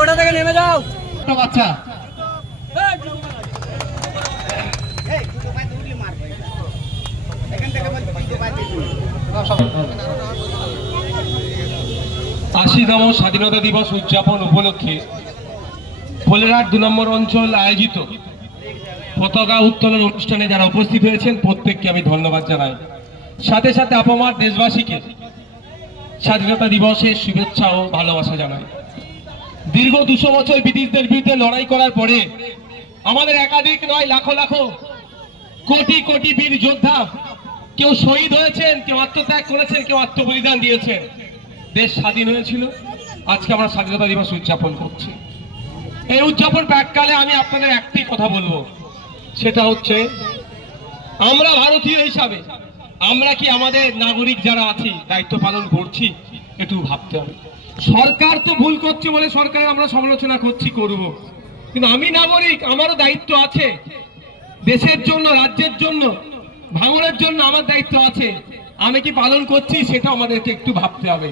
ওটা থেকে নেমে যাও বাচ্চা আশিতম স্বাধীনতা দিবস উদযাপন উপলক্ষে ফুলেরহাট ২ নম্বর অঞ্চল আয়োজিত পতাকা উত্তোলন অনুষ্ঠানে যারা উপস্থিত হয়েছেন প্রত্যেককে আমি ধন্যবাদ জানাই। সাথে সাথে আপামর দেশবাসীকে স্বাধীনতা দিবসের শুভেচ্ছা ও ভালোবাসা জানাই। দীর্ঘ ২০০ বছর ব্রিটিশদের বিরুদ্ধে লড়াই করার পরে আমাদের একাধিক নয় লাখো লাখো কোটি কোটি বীর যোদ্ধা কেউ শহীদ হয়েছেন, কেউ আত্মত্যাগ করেছেন, কেউ আত্মবলিদান দিয়েছেন। দেশ স্বাধীন হয়েছিল, আজকে আমরা স্বাধীনতা দিবস উদযাপন করছি। এই উদযাপন প্রাককালে আমি আপনাদের একটি কথা বলবো, সেটা হচ্ছে আমরা ভারতীয় হিসাবে আমরা কি আমাদের নাগরিক যারা আছি দায়িত্ব পালন করছি একটু ভাবতে হবে। সরকার তো ভুল করছে বলে সরকারের আমরা সমালোচনা করছি, করব, কিন্তু আমি নাগরিক, আমারও দায়িত্ব আছে দেশের জন্য, রাজ্যের জন্য, ভাঙনের জন্য আমার দায়িত্ব আছে। আমি কি পালন করছি সেটা আমাদেরকে একটু ভাবতে হবে।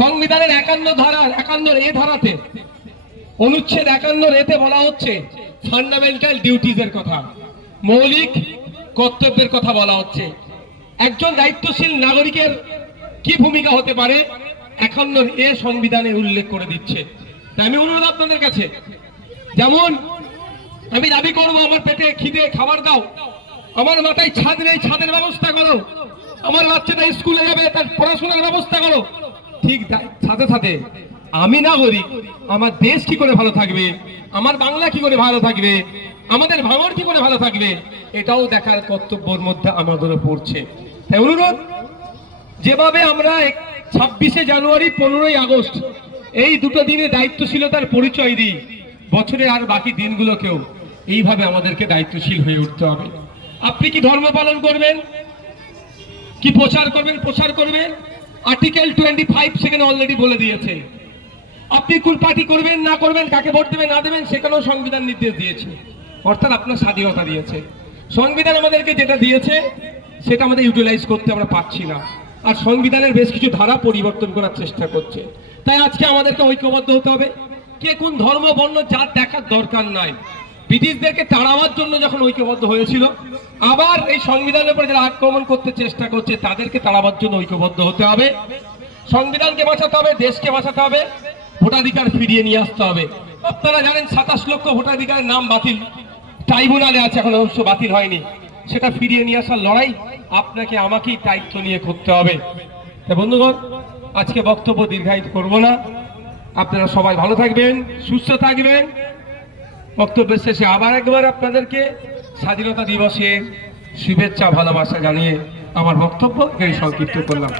সংবিধানের 51 ধারাতে অনুচ্ছেদ 51 বলা হচ্ছে ফান্ডামেন্টাল ডিউটিজ এর কথা, মৌলিক কর্তব্যের কথা বলা হচ্ছে। একজন দায়িত্বশীল নাগরিকের কি ভূমিকা হতে পারে 51 সংবিধানে উল্লেখ করে দিচ্ছে। তাই আমি অনুরোধ আপনাদের কাছে, যেমন আমি দাবি করবো আমার পেটে খিদে খাবার দাও, আমার মাথায় ছাদ নেই ছাদের ব্যবস্থা করো, আমার বাচ্চাটা স্কুলে যাবে তার পড়াশোনার ব্যবস্থা করো, ঠিক সাথে সাথে আমি নাগরিক, আমার দেশ কি করে ভালো থাকবে, আমার বাংলা কি করে ভালো থাকবে, আমাদের ভাঙড় কি করে ভালো থাকবে, এটাও দেখার কর্তব্যের মধ্যে আমাদেরও পড়ছে। তাই অনুরোধ, যেভাবে আমরা 26শে জানুয়ারি 15ই আগস্ট এই দুটো দিনে দায়িত্বশীলতার পরিচয় দিই, বছরের আর বাকি দিনগুলোকেও এইভাবে আমাদেরকে দায়িত্বশীল হয়ে উঠতে হবে। আপনি কি ধর্ম পালন করবেন, কি প্রচার করবেন, আর্টিকেল 25 সেখানে অলরেডি বলে দিয়েছে। আপনি কোন পার্টি করবেন না করবেন, কাকে ভোট দেবেন না দেবেন, সেখানেও সংবিধান নির্দেশ দিয়েছে, অর্থাৎ আপনার স্বাধীনতা দিয়েছে। সংবিধান আমাদেরকে যেটা দিয়েছে সেটা আমাদের ইউটিলাইজ করতে আমরা পারছি না, আর সংবিধানের বেশ কিছু ধারা পরিবর্তন করার চেষ্টা করছে। তাই আজকে আমাদেরকে ঐক্যবদ্ধ হতে হবে। কে কোন ধর্ম বর্ণ জাত দেখার দরকার নাই। ব্রিটিশদেরকে তাড়াবার জন্য যখন ঐক্যবদ্ধ হয়েছিল, আবার এই সংবিধানের উপর যারা আক্রমণ করতে চেষ্টা করছে তাদেরকে তাড়াবার জন্য ঐক্যবদ্ধ হতে হবে। সংবিধানকে বাঁচাতে হবে, দেশকে বাঁচাতে হবে, ভোটাধিকার ফিরিয়ে নিয়ে আসতে হবে। আপনারা জানেন 27 লক্ষ ভোটাধিকারের নাম বাতিল ট্রাইব্যুনালে আছে, এখন অবশ্য বাতিল হয়নি। সেটা ফিরিয়ে নিয়ে আসার লড়াই আপনাকে আমাকেই দায়িত্ব নিয়ে করতে হবে। তাই বন্ধুগণ, আজকে বক্তব্য দীর্ঘায়িত করব না, আপনারা সবাই ভালো থাকবেন, সুস্থ থাকবেন। বক্তব্যের শেষে আবার একবার আপনাদেরকে স্বাধীনতা দিবসের শুভেচ্ছা ভালোবাসা জানিয়ে আমার বক্তব্য এই সংক্ষিপ্ত করলাম।